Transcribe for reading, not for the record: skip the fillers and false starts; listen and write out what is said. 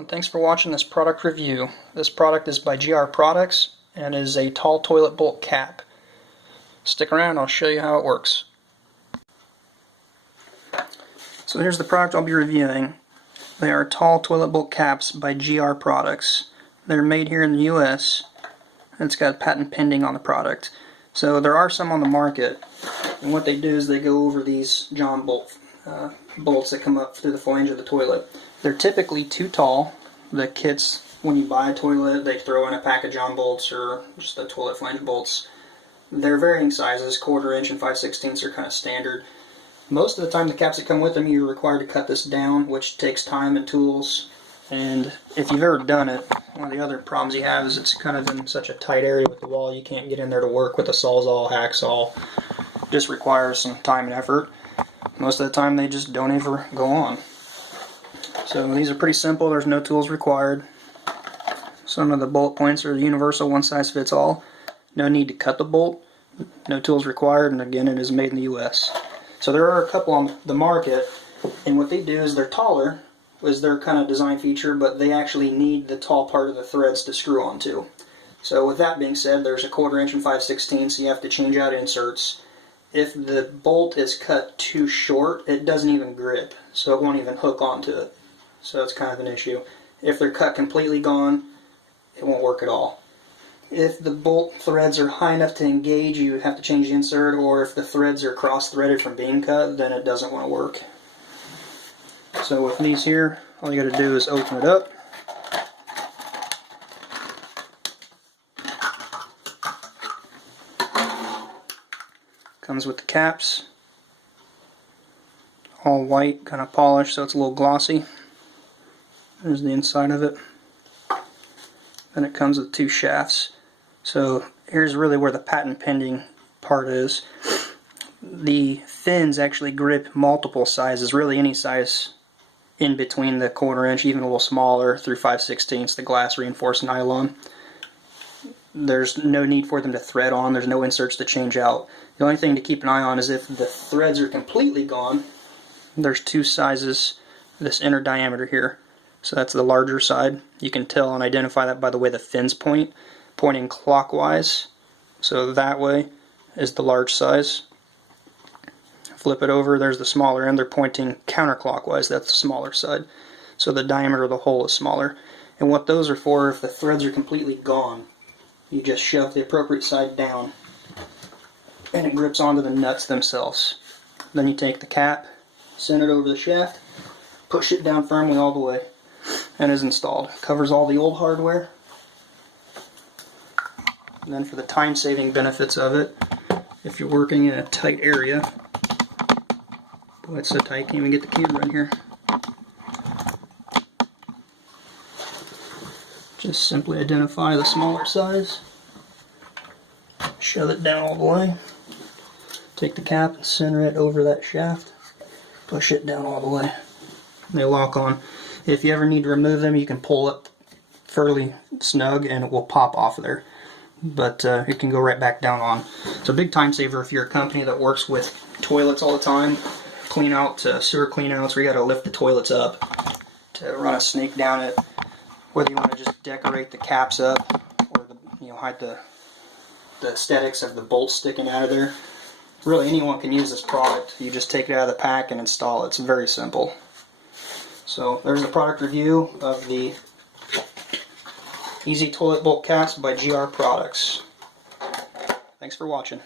and thanks for watching this product review. This product is by GR Products and is a tall toilet bolt cap. Stick around, I'll show you how it works. So here's the product I'll be reviewing. They are tall toilet bolt caps by GR Products. They're made here in the US. It's got patent pending on the product. So there are some on the market, and what they do is they go over these John bolt bolts that come up through the flange of the toilet. They're typically too tall. The kits, when you buy a toilet, they throw in a pack of John bolts or just the toilet flange bolts. They're varying sizes, 1/4 inch and 5/16 are kind of standard. Most of the time the caps that come with them, you're required to cut this down, which takes time and tools. And if you've ever done it, one of the other problems you have is it's kind of in such a tight area with the wall, you can't get in there to work with a Sawzall, hacksaw. It just requires some time and effort. Most of the time they just don't ever go on. So these are pretty simple, there's no tools required. Some of the bolt points are universal, one size fits all. No need to cut the bolt, no tools required, and again it is made in the US. So there are a couple on the market, and what they do is they're taller, is their kind of design feature, but they actually need the tall part of the threads to screw onto. So with that being said, there's a 1/4 inch and 5/16, so you have to change out inserts. If the bolt is cut too short, it doesn't even grip, so it won't even hook onto it. So it's kind of an issue. If they're cut completely gone, it won't work at all. If the bolt threads are high enough to engage, you have to change the insert, or if the threads are cross-threaded from being cut, then it doesn't want to work. So with these here, all you got to do is open it up. Comes with the caps. All white, kind of polished, so it's a little glossy. There's the inside of it. Then it comes with 2 shafts. So here's really where the patent pending part is. The fins actually grip multiple sizes, really any size in between the 1/4 inch, even a little smaller, through 5/16, the glass reinforced nylon. There's no need for them to thread on, there's no inserts to change out. The only thing to keep an eye on is if the threads are completely gone, there's 2 sizes, this inner diameter here. So that's the larger side. You can tell and identify that by the way the fins point, pointing clockwise. So that way is the large size. Flip it over, there's the smaller end, they're pointing counterclockwise, that's the smaller side. So the diameter of the hole is smaller. And what those are for, if the threads are completely gone, you just shove the appropriate side down and it grips onto the nuts themselves. Then you take the cap, send it over the shaft, push it down firmly all the way, and is installed. Covers all the old hardware. And then for the time-saving benefits of it, if you're working in a tight area, boy, it's so tight, I can't even get the camera in here. Just simply identify the smaller size, shove it down all the way, take the cap and center it over that shaft, push it down all the way. They lock on. If you ever need to remove them, you can pull it fairly snug and it will pop off of there. But it can go right back down on. It's a big time saver if you're a company that works with toilets all the time. Clean out, sewer clean outs where you got to lift the toilets up to run a snake down it. Whether you want to just decorate the caps up or hide the aesthetics of the bolts sticking out of there. Really anyone can use this product. You just take it out of the pack and install it. It's very simple. So there's the product review of the Easy Toilet Bolt Caps by GR Products. Thanks for watching.